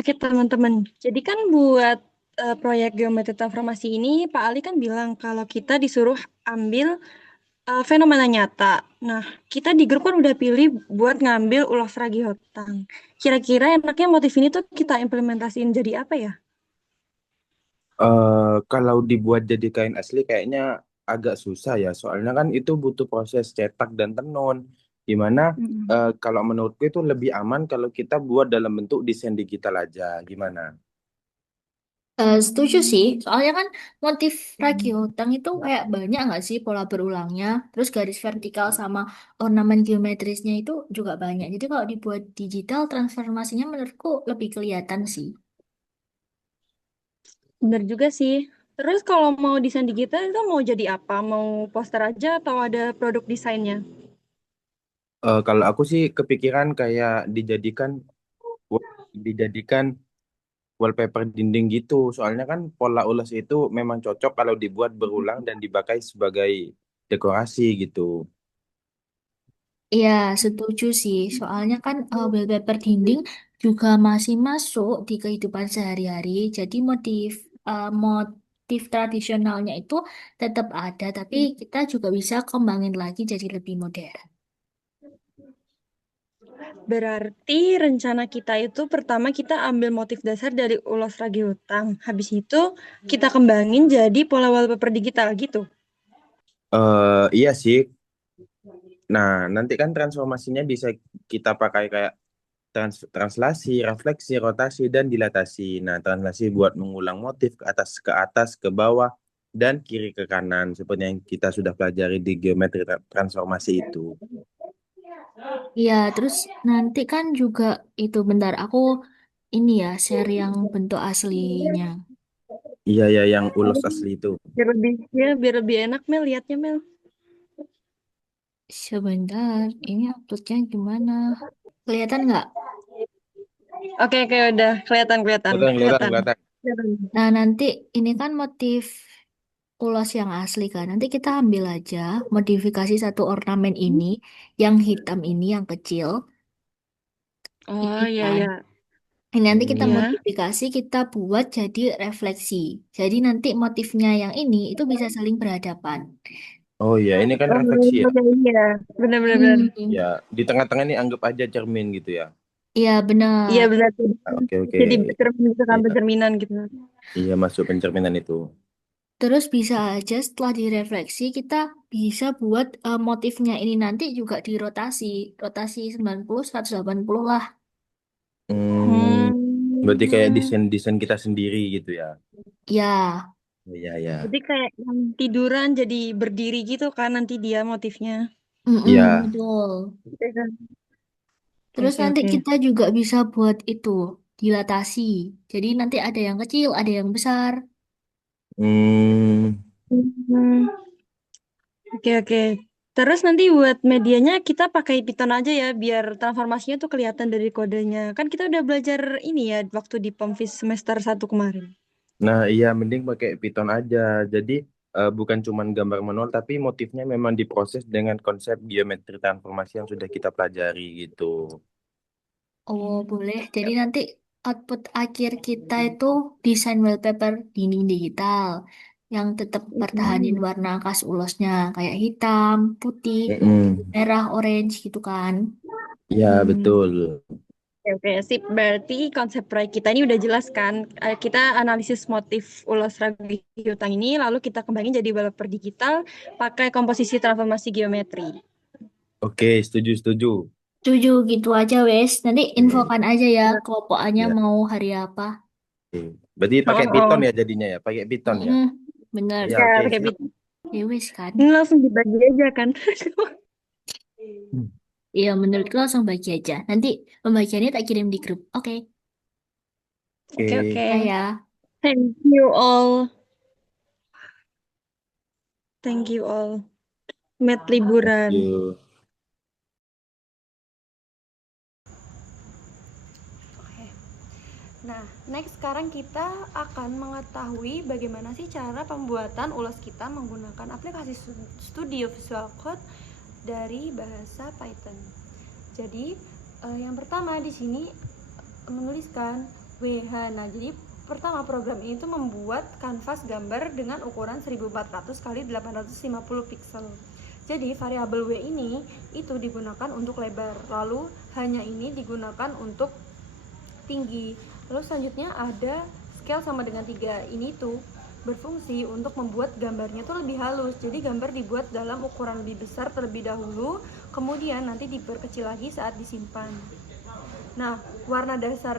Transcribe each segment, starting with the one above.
Oke teman-teman, jadi kan buat proyek geometri transformasi ini, Pak Ali kan bilang kalau kita disuruh ambil fenomena nyata. Nah, kita di grup kan udah pilih buat ngambil ulas ragi hotang. Kira-kira enaknya motif ini tuh kita implementasiin jadi apa ya? Kalau dibuat jadi kain asli kayaknya agak susah ya, soalnya kan itu butuh proses cetak dan tenun. Gimana? Mm-mm. Kalau menurutku itu lebih aman kalau kita buat dalam bentuk desain digital aja. Gimana? Setuju sih, soalnya kan motif ragi hutang itu kayak banyak nggak sih pola berulangnya, terus garis vertikal sama ornamen geometrisnya itu juga banyak. Jadi kalau dibuat digital, transformasinya menurutku lebih kelihatan sih. Bener juga sih. Terus kalau mau desain digital itu mau jadi apa? Mau poster aja atau ada produk desainnya? Kalau aku sih kepikiran kayak dijadikan wallpaper dinding gitu. Soalnya kan pola ulas itu memang cocok kalau dibuat berulang dan dipakai sebagai dekorasi gitu. Iya, setuju sih. Soalnya kan wallpaper dinding juga masih masuk di kehidupan sehari-hari. Jadi motif tradisionalnya itu tetap ada, tapi kita juga bisa kembangin lagi jadi lebih modern. Berarti rencana kita itu pertama kita ambil motif dasar dari ulos ragi hutang. Habis itu kita kembangin jadi pola wallpaper digital gitu. Iya sih. Nah, nanti kan transformasinya bisa kita pakai kayak translasi, refleksi, rotasi, dan dilatasi. Nah, translasi buat mengulang motif ke atas, ke bawah, dan kiri ke kanan, seperti yang kita sudah pelajari di geometri transformasi itu. Iya, terus nanti kan juga itu bentar aku ini ya share yang bentuk aslinya. Iya, ya, yang ulos asli itu. Biar lebih enak Mel liatnya Mel. Sebentar, ini uploadnya gimana? Kelihatan nggak? Oke oke udah kelihatan kelihatan Kelihatan, kelihatan, kelihatan. kelihatan. Kelihatan. Nah, nanti ini kan motif ulos yang asli kan. Nanti kita ambil aja modifikasi satu ornamen ini, yang hitam ini yang kecil, ini Oh iya kan. iya Ini nanti kita Hmm. iya. modifikasi, kita buat jadi refleksi. Jadi nanti motifnya yang ini itu bisa saling berhadapan. Oh iya, ini kan Oh refleksi ya. iya iya. Benar benar benar. Hmm, Ya, di tengah-tengah ini anggap aja cermin gitu ya. iya Iya benar. benar. Ah, oke, oke. Jadi misalkan Iya, pencerminan gitu. iya masuk pencerminan itu. Terus bisa aja setelah direfleksi kita bisa buat motifnya ini nanti juga dirotasi. Rotasi 90, 180 lah. Hmm, berarti kayak Hmm. desain-desain kita sendiri gitu ya. Ya, Iya, iya. Jadi kayak yang tiduran jadi berdiri gitu kan nanti dia motifnya. Iya. betul. Iya kan? Terus Oke nanti oke. kita juga bisa buat itu, dilatasi. Jadi nanti ada yang kecil, ada yang besar. Hmm, Hmm, oke oke. Terus nanti buat medianya kita pakai Python aja ya biar transformasinya tuh kelihatan dari kodenya. Kan kita udah belajar ini ya waktu di Pemvis semester 1 kemarin. nah, iya mending pakai Python aja. Jadi bukan cuman gambar manual, tapi motifnya memang diproses dengan konsep geometri transformasi yang sudah kita pelajari gitu. Oh, boleh. Jadi nanti output akhir kita itu desain wallpaper dinding digital yang tetap pertahanin Hmm. warna khas ulosnya kayak hitam, putih, Mm-mm. merah, orange gitu kan. Iya, Hmm. betul. Oke, oke, sip. Berarti konsep proyek kita ini udah jelas kan? Kita analisis motif ulas ragi hutang ini, lalu kita kembangin jadi developer digital pakai komposisi transformasi geometri. Oke, setuju, setuju. Setuju gitu aja wes. Nanti Oke. infokan aja ya kelompokannya Ya, mau hari apa. oke. Berarti Oh, pakai oh. Python ya jadinya ya, pakai Python ya. Bener. Ya, Ya, oke, pakai siap. bit. Ya wes kan. Ini langsung dibagi aja kan? Hmm. Iya menurutku langsung bagi aja. Nanti pembagiannya tak kirim di grup. Oke. Oke, oke. Oke, Ya. Thank you all. Thank you all. Met thank liburan. you. Oke. Nah, next sekarang kita akan mengetahui bagaimana sih cara pembuatan ulas kita menggunakan aplikasi Studio Visual Code dari bahasa Python. Jadi, yang pertama di sini menuliskan WH. Nah, jadi pertama program ini tuh membuat kanvas gambar dengan ukuran 1400 x 850 pixel. Jadi variabel W ini itu digunakan untuk lebar, lalu hanya ini digunakan untuk tinggi. Lalu selanjutnya ada scale sama dengan 3. Ini tuh berfungsi untuk membuat gambarnya tuh lebih halus. Jadi gambar dibuat dalam ukuran lebih besar terlebih dahulu, kemudian nanti diperkecil lagi saat disimpan. Nah, warna dasar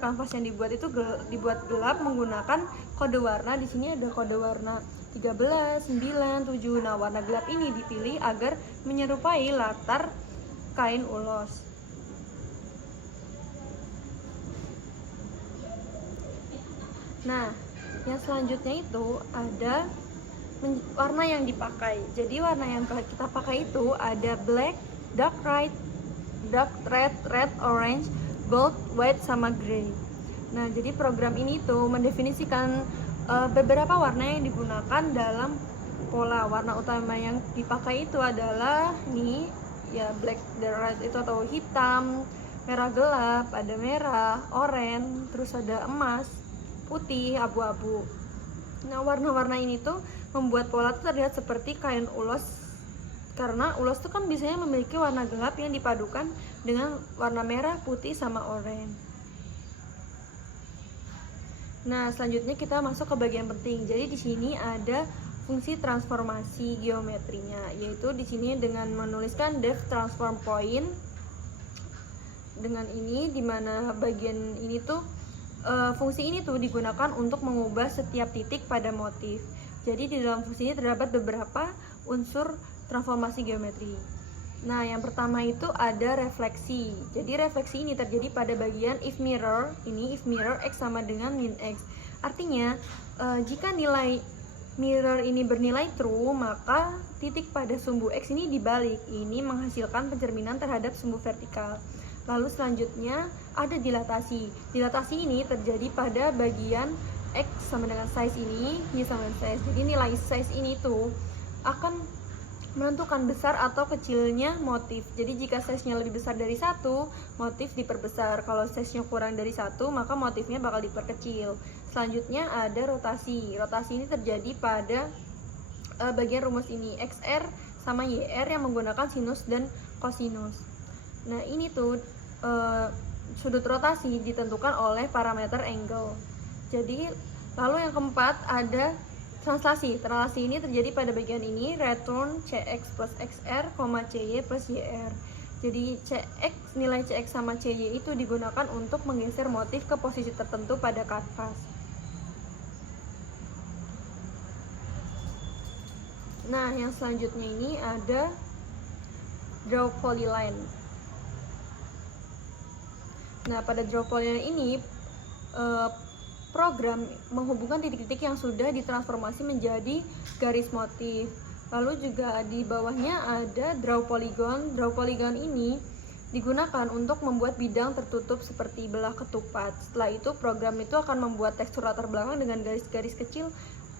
kanvas yang dibuat itu dibuat gelap menggunakan kode warna. Di sini ada kode warna 13, 9, 7. Nah, warna gelap ini dipilih agar menyerupai latar kain ulos. Nah, yang selanjutnya itu ada warna yang dipakai. Jadi warna yang kita pakai itu ada black, dark red, orange, gold, white, sama gray. Nah, jadi program ini tuh mendefinisikan beberapa warna yang digunakan dalam pola. Warna utama yang dipakai itu adalah nih ya, black, red itu atau hitam, merah gelap, ada merah, oranye, terus ada emas, putih, abu-abu. Nah, warna-warna ini tuh membuat pola tuh terlihat seperti kain ulos, karena ulos tuh kan biasanya memiliki warna gelap yang dipadukan dengan warna merah, putih, sama oranye. Nah, selanjutnya kita masuk ke bagian penting. Jadi di sini ada fungsi transformasi geometrinya, yaitu di sini dengan menuliskan depth transform point. Dengan ini, dimana bagian ini tuh fungsi ini tuh digunakan untuk mengubah setiap titik pada motif. Jadi di dalam fungsi ini terdapat beberapa unsur transformasi geometri. Nah, yang pertama itu ada refleksi. Jadi refleksi ini terjadi pada bagian if mirror. Ini if mirror x sama dengan min x. Artinya jika nilai mirror ini bernilai true, maka titik pada sumbu x ini dibalik. Ini menghasilkan pencerminan terhadap sumbu vertikal. Lalu selanjutnya ada dilatasi. Dilatasi ini terjadi pada bagian X sama dengan size ini, Y sama dengan size. Jadi nilai size ini tuh akan menentukan besar atau kecilnya motif. Jadi jika size-nya lebih besar dari 1, motif diperbesar. Kalau size-nya kurang dari 1, maka motifnya bakal diperkecil. Selanjutnya ada rotasi. Rotasi ini terjadi pada bagian rumus ini, XR sama YR yang menggunakan sinus dan kosinus. Nah, ini tuh sudut rotasi ditentukan oleh parameter angle. Jadi lalu yang keempat ada translasi. Translasi ini terjadi pada bagian ini, return CX plus XR, CY plus YR. Jadi nilai CX sama CY itu digunakan untuk menggeser motif ke posisi tertentu pada kanvas. Nah, yang selanjutnya ini ada draw polyline. Nah, pada draw polyline ini program menghubungkan titik-titik yang sudah ditransformasi menjadi garis motif. Lalu juga di bawahnya ada draw polygon. Draw polygon ini digunakan untuk membuat bidang tertutup seperti belah ketupat. Setelah itu program itu akan membuat tekstur latar belakang dengan garis-garis kecil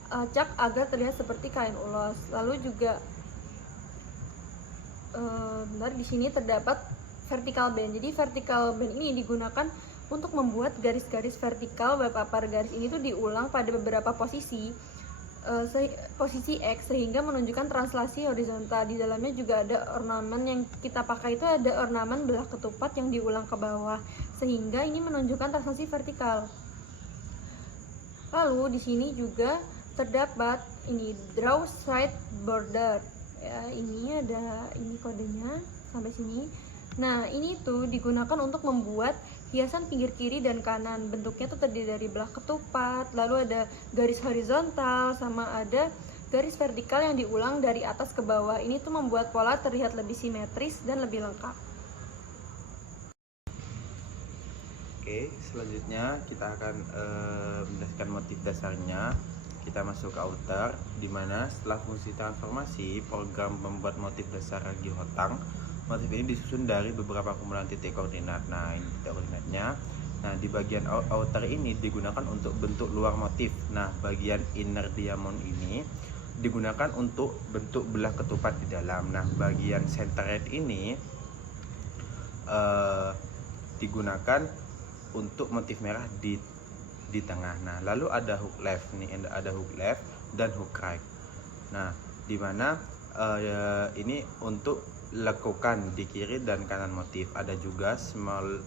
acak agar terlihat seperti kain ulos. Lalu juga di sini terdapat vertical band. Jadi vertical band ini digunakan untuk membuat garis-garis vertikal. Papar garis ini tuh diulang pada beberapa posisi X sehingga menunjukkan translasi horizontal. Di dalamnya juga ada ornamen yang kita pakai, itu ada ornamen belah ketupat yang diulang ke bawah sehingga ini menunjukkan translasi vertikal. Lalu di sini juga terdapat ini draw straight border. Ya, ini ada ini kodenya sampai sini. Nah, ini tuh digunakan untuk membuat hiasan pinggir kiri dan kanan. Bentuknya tuh terdiri dari belah ketupat, lalu ada garis horizontal, sama ada garis vertikal yang diulang dari atas ke bawah. Ini tuh membuat pola terlihat lebih simetris dan lebih lengkap. Oke, selanjutnya kita akan menjelaskan motif dasarnya. Kita masuk ke outer, dimana setelah fungsi transformasi, program membuat motif dasar geotang. Motif ini disusun dari beberapa kumpulan titik koordinat. Nah, ini titik koordinatnya. Nah, di bagian outer ini digunakan untuk bentuk luar motif. Nah, bagian inner diamond ini digunakan untuk bentuk belah ketupat di dalam. Nah, bagian centered ini digunakan untuk motif merah di tengah. Nah, lalu ada hook left nih, ada hook left dan hook right. Nah, dimana ini untuk lekukan di kiri dan kanan motif. Ada juga small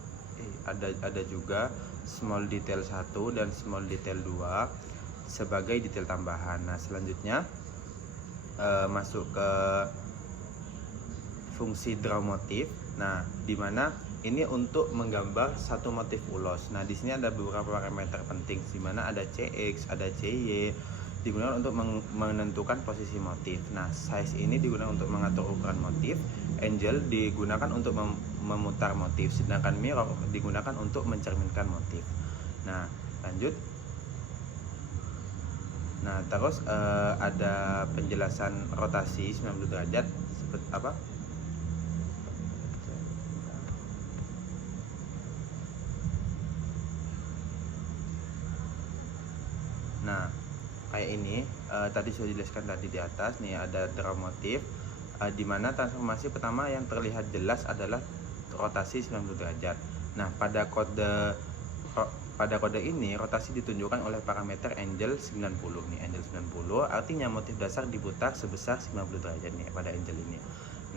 detail 1 dan small detail 2 sebagai detail tambahan. Nah, selanjutnya masuk ke fungsi draw motif. Nah, dimana ini untuk menggambar satu motif ulos. Nah, di sini ada beberapa parameter penting, di mana ada CX, ada CY, digunakan untuk menentukan posisi motif. Nah, size ini digunakan untuk mengatur ukuran motif, angle digunakan untuk memutar motif, sedangkan mirror digunakan untuk mencerminkan motif. Nah, lanjut. Nah, terus ada penjelasan rotasi 90 derajat seperti apa? Nah, kayak ini tadi sudah dijelaskan tadi di atas nih, ada draw motif di mana transformasi pertama yang terlihat jelas adalah rotasi 90 derajat. Nah, pada kode ini rotasi ditunjukkan oleh parameter angle 90 nih, angle 90 artinya motif dasar diputar sebesar 90 derajat nih pada angle ini.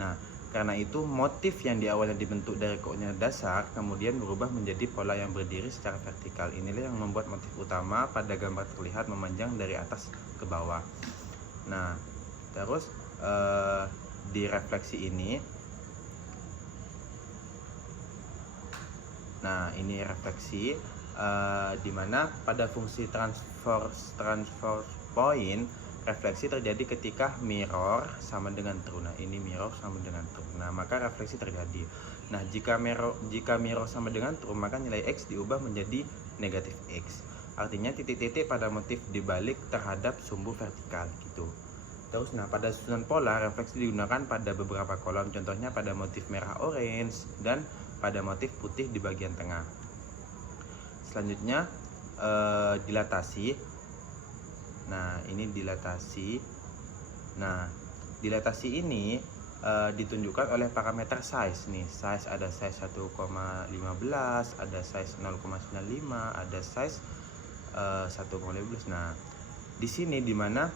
Nah, karena itu motif yang di awalnya dibentuk dari koordinat dasar kemudian berubah menjadi pola yang berdiri secara vertikal. Inilah yang membuat motif utama pada gambar terlihat memanjang dari atas ke bawah. Nah, terus di refleksi ini, nah ini refleksi di mana pada fungsi transverse point refleksi terjadi ketika mirror sama dengan true. Nah, ini mirror sama dengan true. Nah, maka refleksi terjadi. Nah, jika mirror sama dengan true, maka nilai X diubah menjadi negatif X. Artinya titik-titik pada motif dibalik terhadap sumbu vertikal gitu. Terus, nah pada susunan pola refleksi digunakan pada beberapa kolom, contohnya pada motif merah orange dan pada motif putih di bagian tengah. Selanjutnya dilatasi. Nah, ini dilatasi. Nah, dilatasi ini ditunjukkan oleh parameter size nih. Size ada size 1,15, ada size 0,95, ada size 1,15. Nah, di sini dimana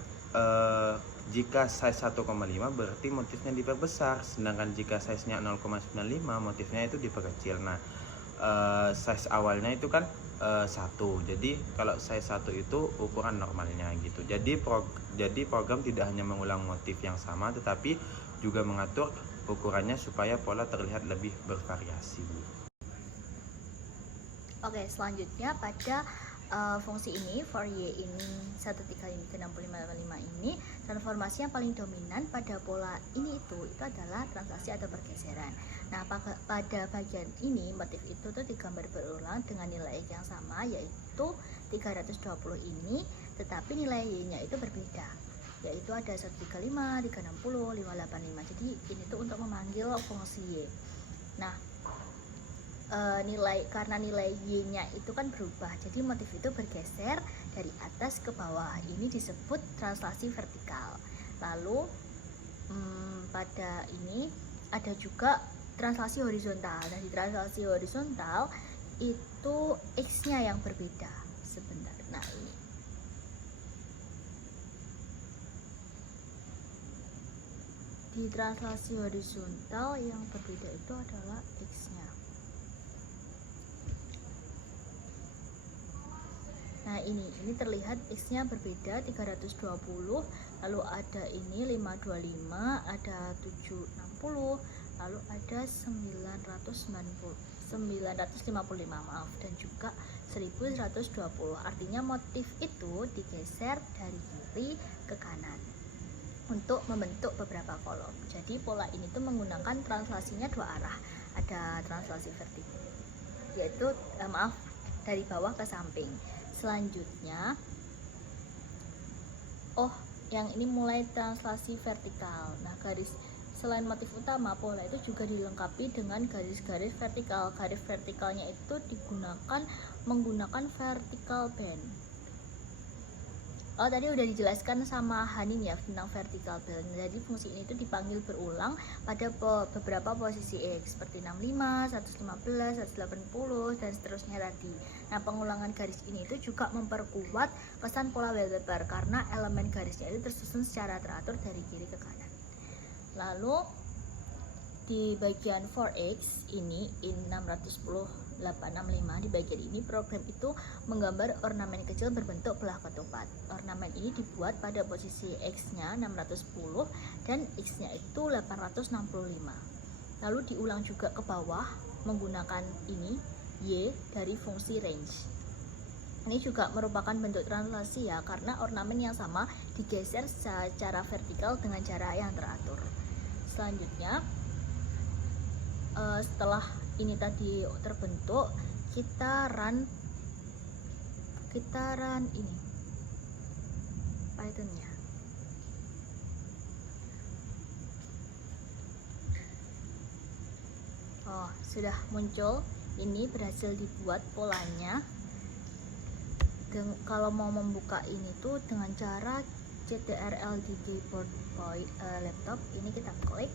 jika size 1,5 berarti motifnya diperbesar, sedangkan jika size-nya 0,95 motifnya itu diperkecil. Nah, size awalnya itu kan 1, jadi kalau size 1 itu ukuran normalnya gitu. Jadi program tidak hanya mengulang motif yang sama tetapi juga mengatur ukurannya supaya pola terlihat lebih bervariasi. Oke, selanjutnya pada fungsi ini for Y ini 135 ke 65 ini, transformasi yang paling dominan pada pola ini itu adalah translasi atau pergeseran. Nah, pada bagian ini motif itu tuh digambar berulang dengan nilai X yang sama, yaitu 320 ini, tetapi nilai Y-nya itu berbeda, yaitu ada 135, 360, 585. Jadi ini tuh untuk memanggil fungsi Y. Nah, karena nilai Y-nya itu kan berubah, jadi motif itu bergeser dari atas ke bawah. Ini disebut translasi vertikal. Lalu pada ini ada juga translasi horizontal. Nah, di translasi horizontal itu X-nya yang berbeda. Sebentar. Nah, ini. Di translasi horizontal yang berbeda itu adalah X-nya. Nah, ini terlihat X-nya berbeda 320, lalu ada ini 525, ada 760, lalu ada 955 maaf, dan juga 1120. Artinya motif itu digeser dari kiri ke kanan untuk membentuk beberapa kolom. Jadi pola ini tuh menggunakan translasinya dua arah. Ada translasi vertikal, yaitu dari bawah ke samping. Selanjutnya, yang ini mulai translasi vertikal. Nah, selain motif utama, pola itu juga dilengkapi dengan garis-garis vertikal. Garis vertikalnya itu menggunakan vertical band. Oh, tadi udah dijelaskan sama Hanin ya tentang vertical belt. Jadi fungsi ini itu dipanggil berulang pada beberapa posisi X seperti 65, 115, 180 dan seterusnya tadi. Nah, pengulangan garis ini itu juga memperkuat kesan pola wallpaper karena elemen garisnya itu tersusun secara teratur dari kiri ke kanan. Lalu di bagian 4X ini in 610 865 di bagian ini program itu menggambar ornamen kecil berbentuk belah ketupat. Ornamen ini dibuat pada posisi X-nya 610 dan X-nya itu 865. Lalu diulang juga ke bawah menggunakan ini Y dari fungsi range. Ini juga merupakan bentuk translasi ya, karena ornamen yang sama digeser secara vertikal dengan jarak yang teratur. Selanjutnya setelah ini tadi terbentuk, kita run ini Python-nya. Oh, sudah muncul. Ini berhasil dibuat polanya. Kalau mau membuka ini tuh dengan cara CTRL di keyboard laptop, ini kita klik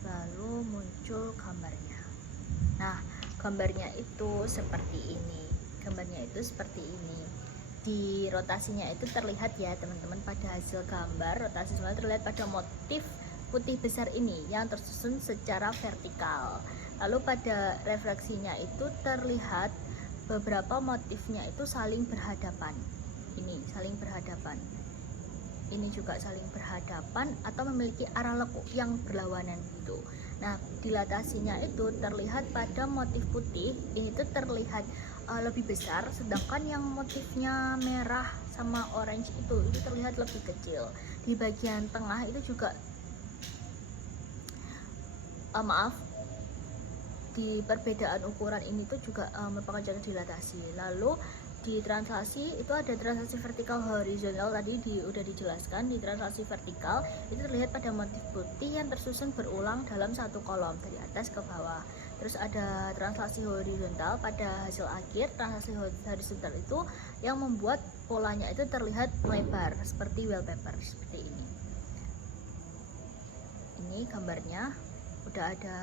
lalu muncul gambarnya. Nah, gambarnya itu seperti ini. Di rotasinya itu terlihat ya teman-teman, pada hasil gambar rotasi semua terlihat pada motif putih besar ini yang tersusun secara vertikal. Lalu pada refleksinya itu terlihat beberapa motifnya itu saling berhadapan. Ini juga saling berhadapan atau memiliki arah lekuk yang berlawanan itu. Nah, dilatasinya itu terlihat pada motif putih ini tuh terlihat lebih besar, sedangkan yang motifnya merah sama orange itu terlihat lebih kecil. Di bagian tengah itu juga di perbedaan ukuran ini tuh juga merupakan cara dilatasi. Lalu di translasi itu ada translasi vertikal horizontal, tadi udah dijelaskan. Di translasi vertikal itu terlihat pada motif putih yang tersusun berulang dalam satu kolom dari atas ke bawah. Terus ada translasi horizontal pada hasil akhir. Translasi horizontal itu yang membuat polanya itu terlihat melebar seperti wallpaper seperti ini. Ini gambarnya udah ada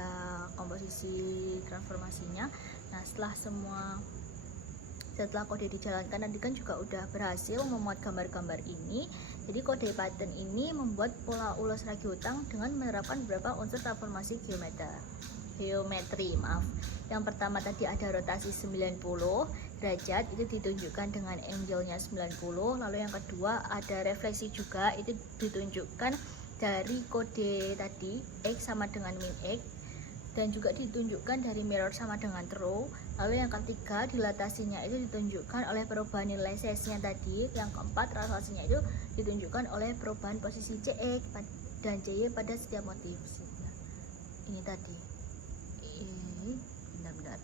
komposisi transformasinya. Nah, setelah kode dijalankan, nanti kan juga udah berhasil memuat gambar-gambar ini. Jadi kode Python ini membuat pola ulas ragi hutang dengan menerapkan beberapa unsur transformasi geometri. Yang pertama tadi ada rotasi 90 derajat, itu ditunjukkan dengan angle-nya 90. Lalu yang kedua ada refleksi juga, itu ditunjukkan dari kode tadi X sama dengan min X, dan juga ditunjukkan dari mirror sama dengan true. Lalu yang ketiga dilatasinya itu ditunjukkan oleh perubahan nilai size-nya tadi. Yang keempat translasinya itu ditunjukkan oleh perubahan posisi CX dan CY pada setiap motif. Ini tadi benar-benar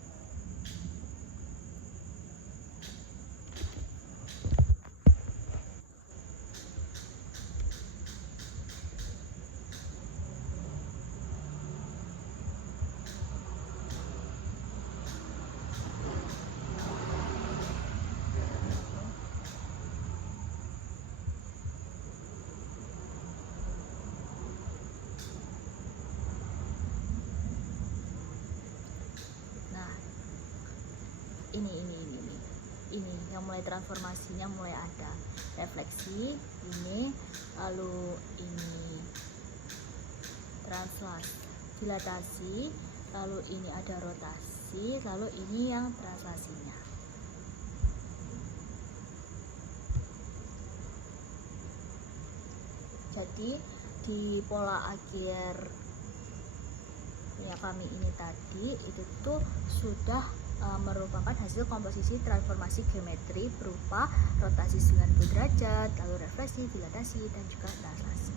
ini yang mulai transformasinya mulai ada refleksi ini, lalu ini translasi dilatasi, lalu ini ada rotasi, lalu ini yang translasinya. Jadi di pola akhir punya kami ini tadi itu tuh sudah merupakan hasil komposisi transformasi geometri berupa rotasi 90 derajat, lalu refleksi, dilatasi, dan juga translasi.